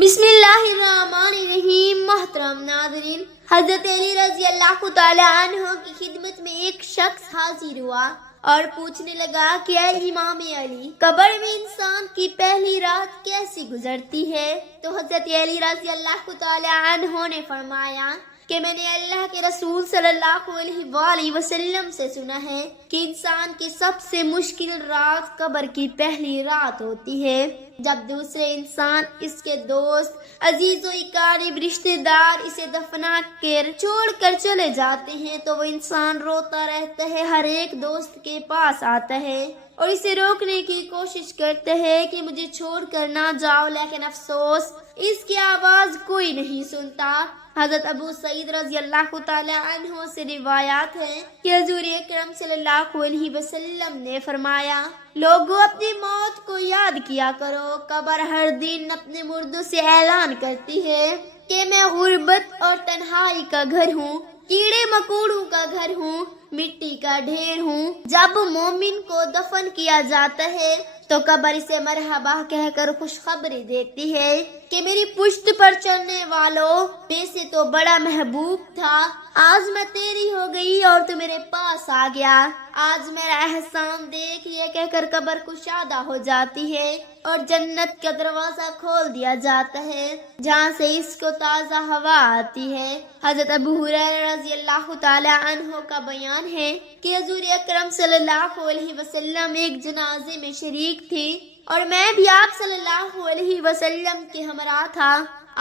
بسم اللہ الرحمن الرحیم۔ محترم ناظرین، حضرت علی رضی اللہ تعالی عنہ کی خدمت میں ایک شخص حاضر ہوا اور پوچھنے لگا کہ اے امام علی، قبر میں انسان کی پہلی رات کیسی گزرتی ہے؟ تو حضرت علی رضی اللہ تعالی عنہ نے فرمایا کہ میں نے اللہ کے رسول صلی اللہ علیہ وآلہ وسلم سے سنا ہے کہ انسان کی سب سے مشکل رات قبر کی پہلی رات ہوتی ہے، جب دوسرے انسان، اس کے دوست، عزیز و اقارب، رشتہ دار اسے دفنا کر چھوڑ کر چلے جاتے ہیں تو وہ انسان روتا رہتا ہے، ہر ایک دوست کے پاس آتا ہے اور اسے روکنے کی کوشش کرتا ہے کہ مجھے چھوڑ کر نہ جاؤ، لیکن افسوس اس کی آواز کوئی نہیں سنتا۔ حضرت ابو سعید رضی اللہ تعالی عنہ سے روایات ہے کہ حضور اکرم صلی اللہ علیہ وسلم نے فرمایا، لوگوں اپنی موت کو یاد کیا کرو، قبر ہر دن اپنے مردوں سے اعلان کرتی ہے کہ میں غربت اور تنہائی کا گھر ہوں، کیڑے مکوڑوں کا گھر ہوں، مٹی کا ڈھیر ہوں۔ جب مومن کو دفن کیا جاتا ہے تو قبر اسے مرحبا کہہ کر خوشخبری دیتی ہے کہ میری پشت پر چلنے والوں میں سے تو بڑا محبوب تھا، آج میں تیری ہو گئی اور تو میرے پاس آ گیا، آج میرا احسان دیکھ، یہ کہہ کر قبر کشادہ ہو جاتی ہے اور جنت کا دروازہ کھول دیا جاتا ہے جہاں سے اس کو تازہ ہوا آتی ہے۔ حضرت ابو ہریرہ رضی اللہ تعالی عنہ کا بیان ہے کہ حضور اکرم صلی اللہ علیہ وسلم ایک جنازے میں شریک تھی اور میں بھی آپ صلی اللہ علیہ وسلم کے ہمراہ تھا۔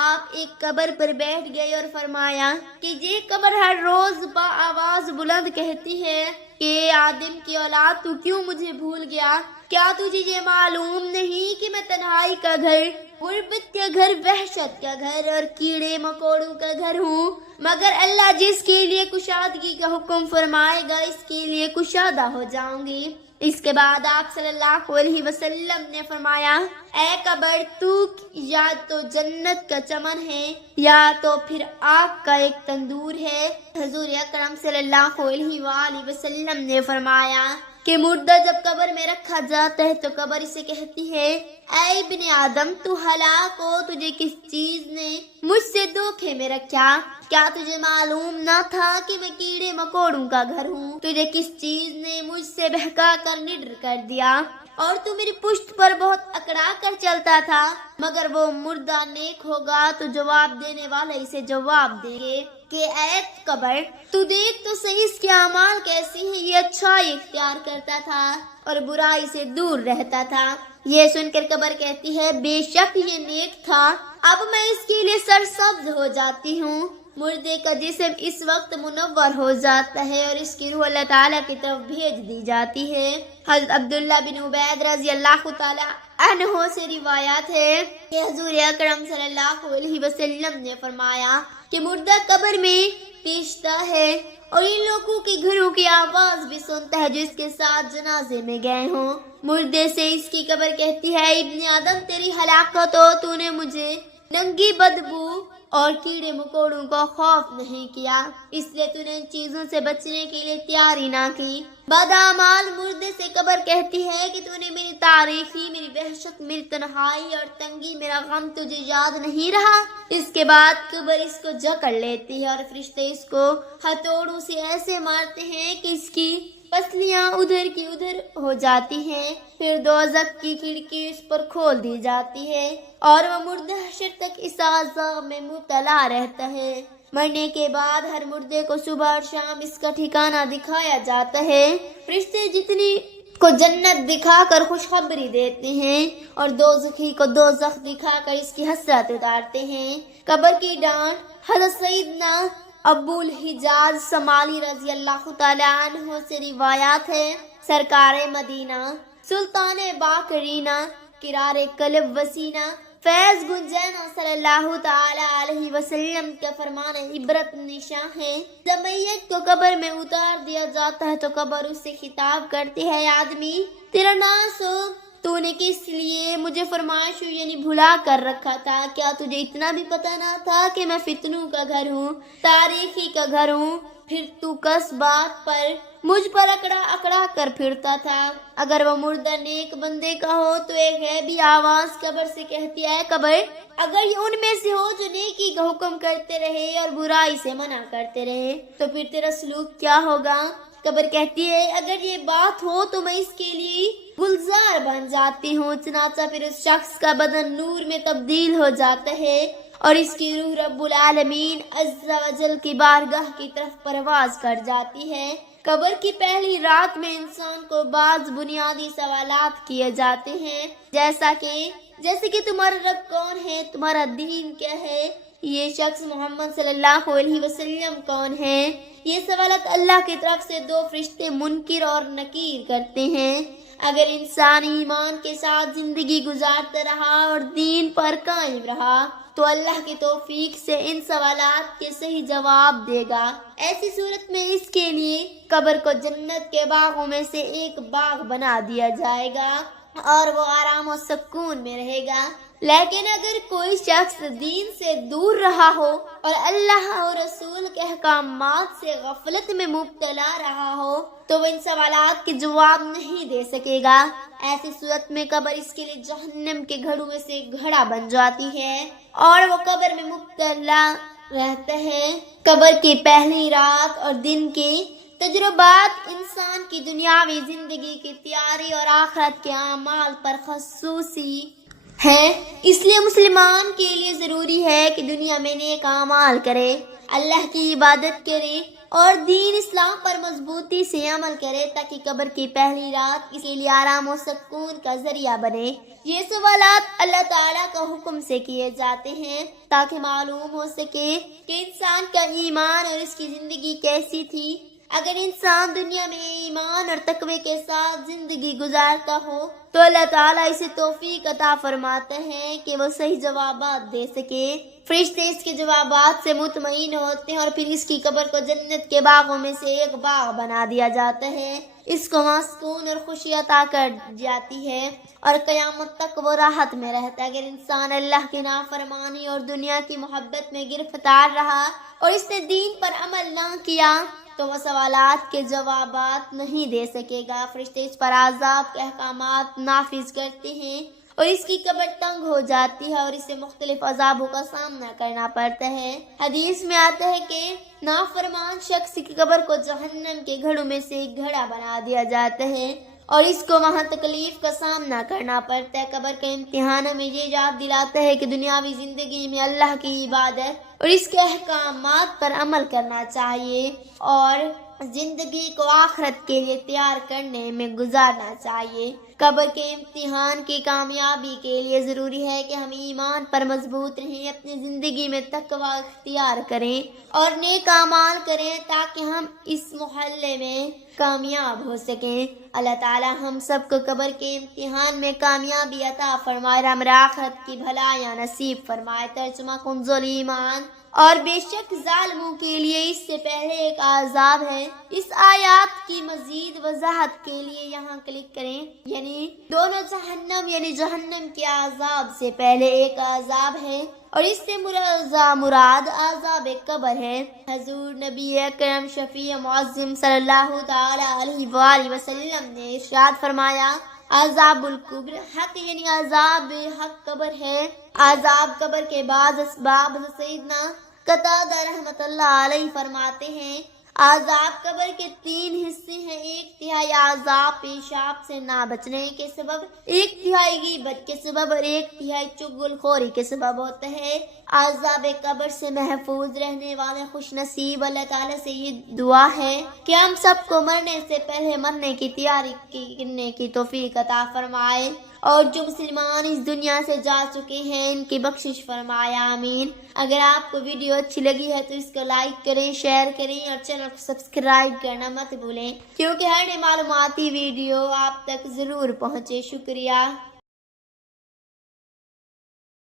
آپ ایک قبر پر بیٹھ گئے اور فرمایا کہ یہ قبر ہر روز با آواز بلند کہتی ہے کہ آدم کی اولاد، تو کیوں مجھے بھول گیا؟ کیا تجھے یہ معلوم نہیں کہ میں تنہائی کا گھر، غربت کا گھر، وحشت کا گھر اور کیڑے مکوڑوں کا گھر ہوں؟ مگر اللہ جس کے لیے کشادگی کا حکم فرمائے گا اس کے لیے کشادہ ہو جاؤں گی۔ اس کے بعد آپ صلی اللہ علیہ وسلم نے فرمایا، اے قبر، تو یا تو جنت کا چمن ہے یا تو پھر آگ کا ایک تندور ہے۔ حضور اکرم صلی اللہ علیہ وآلہ وسلم نے فرمایا کہ مردہ جب قبر میں رکھا جاتا ہے تو قبر اسے کہتی ہے، اے ابن آدم، تو ہلاک ہو، تجھے کس چیز نے مجھ سے دھوکے میں رکھا؟ کیا تجھے معلوم نہ تھا کہ میں کیڑے مکوڑوں کا گھر ہوں؟ تجھے کس چیز نے مجھ سے بہکا کر نڈر کر دیا اور تو میری پشت پر بہت اکڑا کر چلتا تھا؟ مگر وہ مردہ نیک ہوگا تو جواب دینے والے اسے جواب دیں گے کہ اے قبر، تو دیکھ تو صحیح اس کے اعمال کیسی ہیں، یہ اچھائی اختیار کرتا تھا اور برائی سے دور رہتا تھا۔ یہ سن کر قبر کہتی ہے، بے شک یہ نیک تھا، اب میں اس کے لیے سرسبز ہو جاتی ہوں۔ مردے کا جسم اس وقت منور ہو جاتا ہے اور اس کی روح اللہ تعالیٰ کی طرف بھیج دی جاتی ہے۔ حضرت عبداللہ بن عبید رضی اللہ تعالیٰ عنہ سے روایات ہے کہ حضور اکرم صلی اللہ علیہ وسلم نے فرمایا کہ مردہ قبر میں پیشتا ہے اور ان لوگوں کے گھروں کی آواز بھی سنتا ہے جو اس کے ساتھ جنازے میں گئے ہوں۔ مردے سے اس کی قبر کہتی ہے، ابن آدم، تیری ہلاکت ہو، تو نے مجھے ننگی بدبو اور کیڑے مکوڑوں کو خوف نہیں کیا، اس لیے تو نے ان چیزوں سے بچنے کے لیے تیاری نہ کی۔ بدعمال مردے سے قبر کہتی ہے کہ تو نے میری تاریخی، میری وحشت، میری تنہائی اور تنگی، میرا غم تجھے یاد نہیں رہا؟ اس کے بعد قبر اس کو جکڑ لیتی ہے اور فرشتے اس کو ہتھوڑوں سے ایسے مارتے ہیں کہ اس کی پسلیاں ادھر کی ادھر ہو جاتی ہیں، پھر دوزخ کی کھڑکی اس پر کھول دی جاتی ہے اور وہ مردہ حشر تک اس عذاب میں مبتلا رہتا ہے۔ مرنے کے بعد ہر مردے کو صبح اور شام اس کا ٹھکانہ دکھایا جاتا ہے۔ فرشتے جتنی کو جنت دکھا کر خوشخبری دیتے ہیں اور دوزخی کو دوزخ دکھا کر اس کی حسرت اتارتے ہیں۔ قبر کی ڈانٹ حضرت سیدنا ابو الحجاز شمالی رضی اللہ تعالی عنہ سے روایات ہے، سرکار مدینہ، سلطان باقرینہ، کرار قلب وسینہ، فیض گنجینا صلی اللہ تعالی علیہ وسلم کا فرمان عبرت نشاں ہے۔ جب میت کو قبر میں اتار دیا جاتا ہے تو قبر اس سے خطاب کرتی ہے، آدمی، تیرا ناس ہو، تو نے کس لیے مجھے فرمائش یعنی بھلا کر رکھا تھا؟ کیا تجھے اتنا بھی پتہ نہ تھا کہ میں فتنوں کا گھر ہوں، تاریخی کا گھر ہوں؟ پھر تو کس بات پر مجھ پر اکڑا اکڑا کر پھرتا تھا؟ اگر وہ مردہ نیک بندے کا ہو تو ایک غیبی آواز قبر سے کہتی ہے قبر، اگر یہ ان میں سے ہو جو نیکی کا حکم کرتے رہے اور برائی سے منع کرتے رہے تو پھر تیرا سلوک کیا ہوگا؟ قبر کہتی ہے اگر یہ بات ہو تو میں اس کے لیے گلزار بن جاتی ہوں۔ چنانچہ پھر اس شخص کا بدن نور میں تبدیل ہو جاتا ہے اور اس کی روح رب العالمین عز و جل کی بارگاہ کی طرف پرواز کر جاتی ہے۔ قبر کی پہلی رات میں انسان کو بعض بنیادی سوالات کیے جاتے ہیں، جیسے کہ تمہارا رب کون ہے، تمہارا دین کیا ہے، یہ شخص محمد صلی اللہ علیہ وسلم کون ہے۔ یہ سوالات اللہ کی طرف سے دو فرشتے منکر اور نکیر کرتے ہیں۔ اگر انسان ایمان کے ساتھ زندگی گزارتا رہا اور دین پر قائم رہا تو اللہ کی توفیق سے ان سوالات کے صحیح جواب دے گا۔ ایسی صورت میں اس کے لیے قبر کو جنت کے باغوں میں سے ایک باغ بنا دیا جائے گا اور وہ آرام و سکون میں رہے گا۔ لیکن اگر کوئی شخص دین سے دور رہا ہو اور اللہ اور رسول کے احکامات سے غفلت میں مبتلا رہا ہو تو وہ ان سوالات کے جواب نہیں دے سکے گا۔ ایسی صورت میں قبر اس کے لیے جہنم کے گھڑوں میں سے ایک گھڑا بن جاتی ہے اور وہ قبر میں مبتلا رہتا ہے۔ قبر کی پہلی رات اور دن کے تجربات انسان کی دنیاوی زندگی کی تیاری اور آخرت کے اعمال پر خصوصی ہے، اس لیے مسلمان کے لیے ضروری ہے کہ دنیا میں نیک اعمال کرے، اللہ کی عبادت کرے اور دین اسلام پر مضبوطی سے عمل کرے تاکہ قبر کی پہلی رات اس کے لیے آرام و سکون کا ذریعہ بنے۔ یہ سوالات اللہ تعالیٰ کا حکم سے کیے جاتے ہیں تاکہ معلوم ہو سکے کہ انسان کا ایمان اور اس کی زندگی کیسی تھی۔ اگر انسان دنیا میں ایمان اور تقوی کے ساتھ زندگی گزارتا ہو تو اللہ تعالیٰ اسے توفیق عطا فرماتا ہے کہ وہ صحیح جوابات دے سکے۔ فرشتے اس کے جوابات سے مطمئن ہوتے ہیں اور پھر اس کی قبر کو جنت کے باغوں میں سے ایک باغ بنا دیا جاتا ہے۔ اس کو وہاں سکون اور خوشی عطا کر جاتی ہے اور قیامت تک وہ راحت میں رہتا ہے۔ اگر انسان اللہ کی نافرمانی اور دنیا کی محبت میں گرفتار رہا اور اس نے دین پر عمل نہ کیا تو وہ سوالات کے جوابات نہیں دے سکے گا۔ فرشتے اس پر عذاب کے احکامات نافذ کرتے ہیں اور اس کی قبر تنگ ہو جاتی ہے اور اسے مختلف عذابوں کا سامنا کرنا پڑتا ہے۔ حدیث میں آتا ہے کہ نافرمان شخص کی قبر کو جہنم کے گھڑوں میں سے ایک گھڑا بنا دیا جاتا ہے اور اس کو وہاں تکلیف کا سامنا کرنا پڑتا ہے۔ قبر کے امتحان میں یہ یاد دلاتا ہے کہ دنیاوی زندگی میں اللہ کی عبادت اور اس کے احکامات پر عمل کرنا چاہیے اور زندگی کو آخرت کے لیے تیار کرنے میں گزارنا چاہیے۔ قبر کے امتحان کی کامیابی کے لیے ضروری ہے کہ ہم ایمان پر مضبوط رہیں، اپنی زندگی میں تقوی اختیار کریں اور نیک اعمال کریں تاکہ ہم اس محلے میں کامیاب ہو سکیں۔ اللہ تعالی ہم سب کو قبر کے امتحان میں کامیابی عطا فرمائے، ہمارے آخرت کی بھلائیاں نصیب فرمائے۔ ترجمہ کنز ایمان۔ اور بے شک ظالموں کے لیے اس سے پہلے ایک عذاب ہے۔ اس آیات کی مزید وضاحت کے لیے یہاں کلک کریں، یعنی دونوں جہنم کے عذاب سے پہلے ایک عذاب ہے اور اس سے مراد عذاب قبر ہے۔ حضور نبی اکرم شفیع معظم صلی اللہ تعالی علیہ وآلہ وسلم نے ارشاد فرمایا، عذاب القبر حق یعنی عذاب حق قبر ہے۔ عذاب قبر کے بعض اسباب سیدنا قتادہ رحمۃ اللہ علیہ فرماتے ہیں، عذاب قبر کے 3 حصے ہیں۔ 1/3 عذاب پیشاب سے نہ بچنے کے سبب، 1/3 غیبت کے سبب اور 1/3 چغل خوری کے سبب ہوتا ہے۔ عذاب قبر سے محفوظ رہنے والے خوش نصیب اللہ تعالیٰ سے یہ دعا ہے کہ ہم سب کو مرنے سے پہلے مرنے کی تیاری کرنے کی توفیق عطا فرمائے اور جو مسلمان اس دنیا سے جا چکے ہیں ان کی بخشش فرمائے، آمین۔ اگر آپ کو ویڈیو اچھی لگی ہے تو اس کو لائک کریں، شیئر کریں اور چینل کو سبسکرائب کرنا مت بھولیں کیونکہ ہر نئی معلوماتی ویڈیو آپ تک ضرور پہنچے۔ شکریہ۔